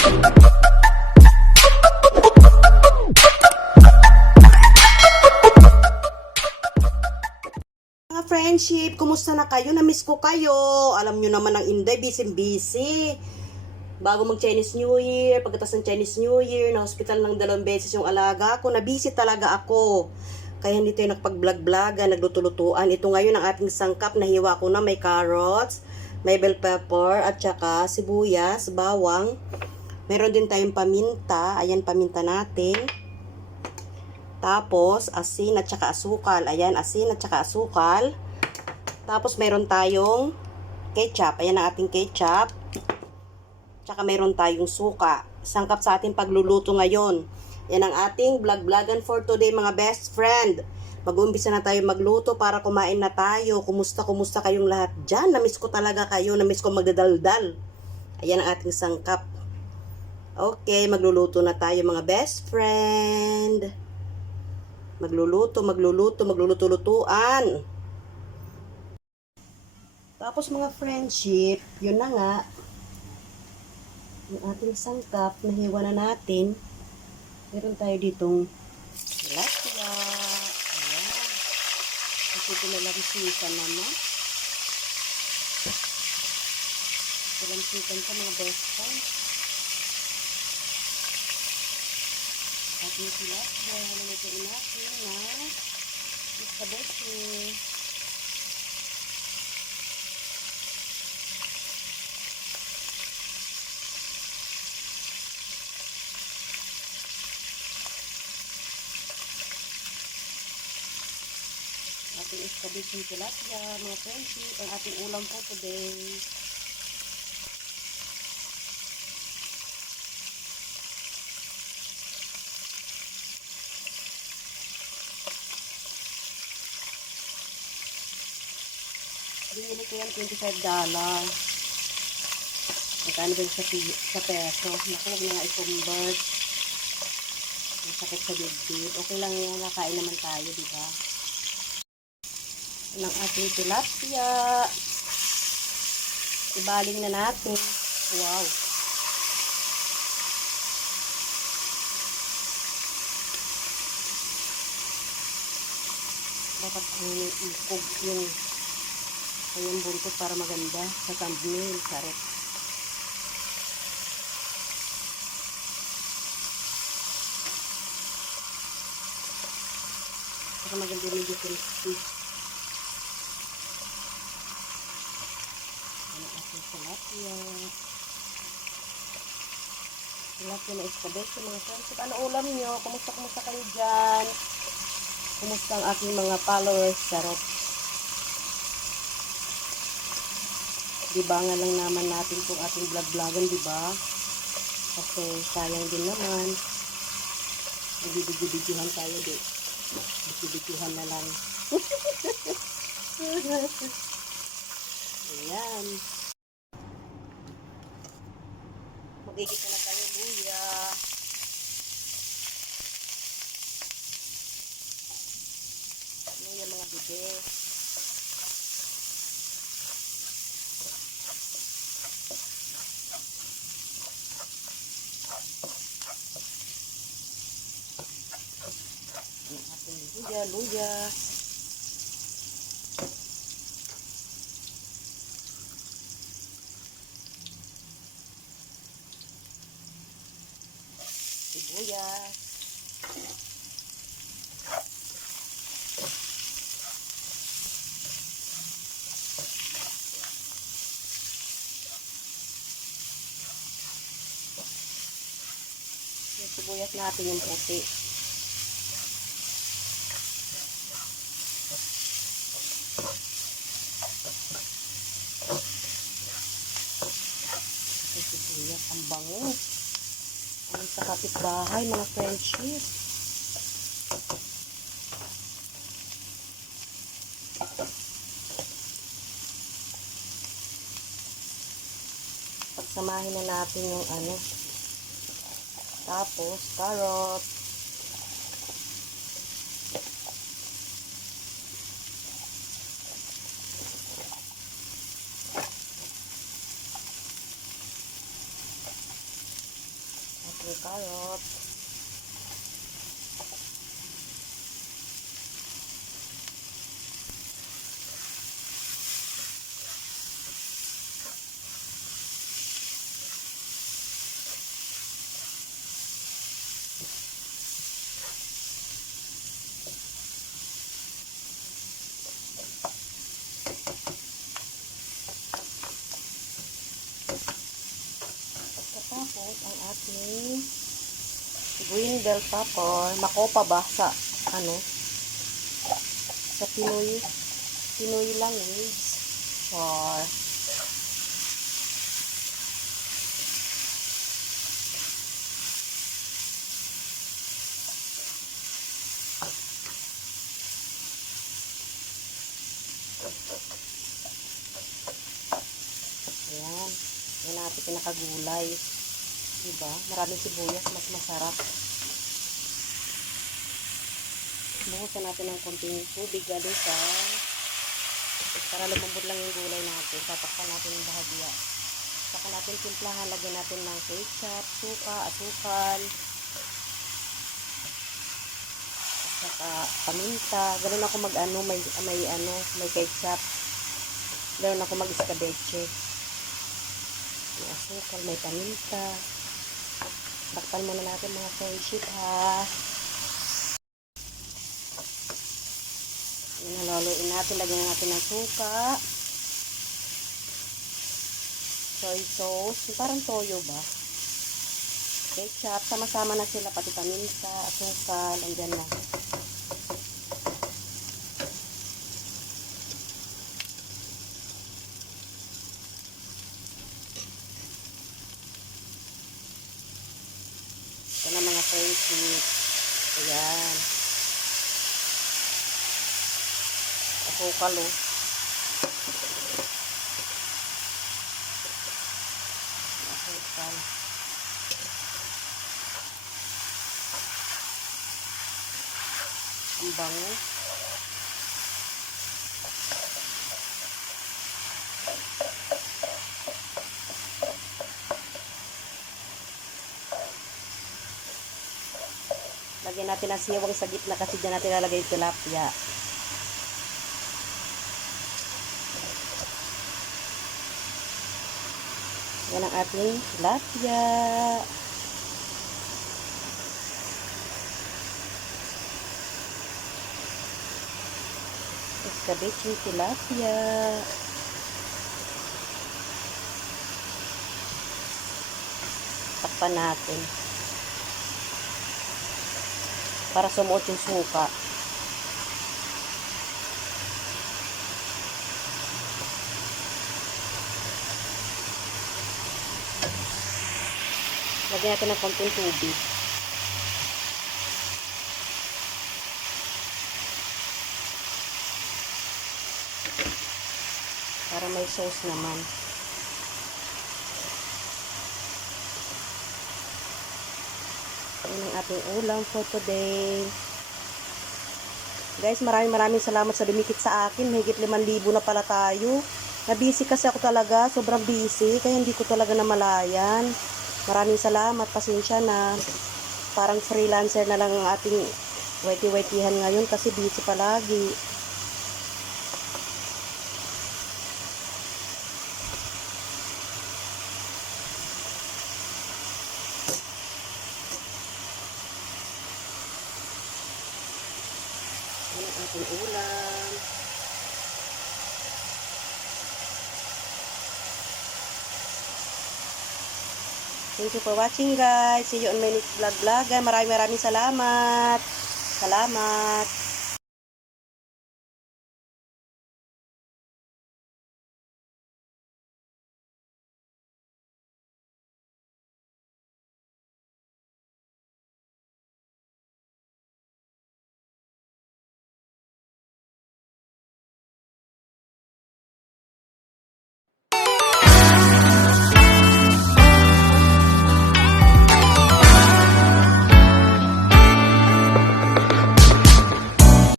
Mga friendship, kumusta na kayo? Namiss ko kayo. Alam nyo naman ang Inday, busy-busy. Bago mag-Chinese New Year, pagkatapos ng Chinese New Year, na hospital ng 2 beses yung alaga ko, na-busy talaga ako. Kaya hindi tayo nakapag-vlog-vlogan, nagluto-lutuan. Ito ngayon ang ating sangkap, nahiwa ko na may carrots, may bell pepper, at saka sibuyas, bawang. Meron din tayong paminta, ayan paminta natin. Tapos, asin at saka asukal. Ayan, asin at saka asukal. Tapos, meron tayong ketchup. Ayan ang ating ketchup. Tsaka meron tayong suka. Sangkap sa ating pagluluto ngayon. Yan ang ating vlog-vlogan for today, mga best friend. Mag-uumpisa na tayo magluto para kumain na tayo. Kumusta kayong lahat dyan? Namiss ko talaga kayo. Namiss ko magdadaldal. Ayan ang ating sangkap. Okay, magluluto na tayo, mga best friend. Magluluto-lutuan. Tapos mga friendship, yun na nga. Yung ating sangkap, nahiwa na natin. Meron tayo ditong tilapia. Ayan. Kasi pinalangsikan naman. Pinalangsikan ka, mga best friend. Ating tilapia, lulutuin natin na iskabesi. Ating iskabesi yung tilapia, mga friendship, ang ating ulam po today. Binili ko yan $25. Magkano ba sa peso? Naku, huwag na nga i-convert. Masakit sa dibdib. Okay lang yan, nakain naman tayo, diba? Ng ating tilapia. Ibaling na natin. Wow! Dapat ikog yung buntot para maganda sa thumbnail. Sarap. Saka maganda medyo crispy. Ano ating tilapia. Tilapia na iskabesi, mga friends. Ano ulam nyo? Kumusta kayo dyan? Kumusta ang aking mga followers? Sarap. Dibangan lang naman natin itong ating vlog-vlogan, diba? Kasi sayang din naman. Nagibigyo-bigyohan tayo, di. Bigyo-bigyohan na lang. Ayan. Magigit na tayo, luya. Luya, mga bebe. Luya. Sibuyas. Yung sibuyas natin yung puti. Sibuyas, ang bango. Ang sa kapitbahay, mga friendship. Pagsamahin na natin yung ano. Tapos, carrot. carrot. Tapos ang ating green bell pepper, makopa ba sa sa Pinoy language, or ayan, yan natin pinakagulay. Diba? Maraming sibuyas, mas masarap. Buhusan natin ng konting tubig galing sa para lumambot lang yung gulay natin. Tatakpan natin yung bahagya. Saka natin timplahan, lagyan natin ng ketchup, suka, asukal, at saka paminta. Ganun ako may ketchup. Ganun ako mag-escabeche. May asukal, may paminta. Takpan muna natin mga friendship, ha. Halo-haloin natin. Lagyan natin ng suka, soy sauce, parang toyo ba, ketchup, sama-sama na sila, pati paminta, asukal, andyan na. Ito na mga friendship. Ayan. Asukal, oh. Asukal. Ang bango. Lagyan natin ang siwang sa gitna kasi dyan natin lalagay yung tilapia. Yan ang ating tilapia. Escabeche tilapia. Takpan natin para sumuot yung suka. Lagyan natin ng konting tubig. Para may sauce naman. Yan ang ating ulam for today. Guys, maraming salamat sa dumikit sa akin. Mahigit 5,000 na pala tayo. Na-busy kasi ako talaga. Sobrang busy. Kaya hindi ko talaga namalayan. Maraming salamat. Pasensya na. Parang freelancer na lang ang ating waiti-waitihan ngayon kasi busy palagi. Yan ang ating ulam. Thank you for watching, guys. See you on my next vlog. Maraming salamat. Salamat.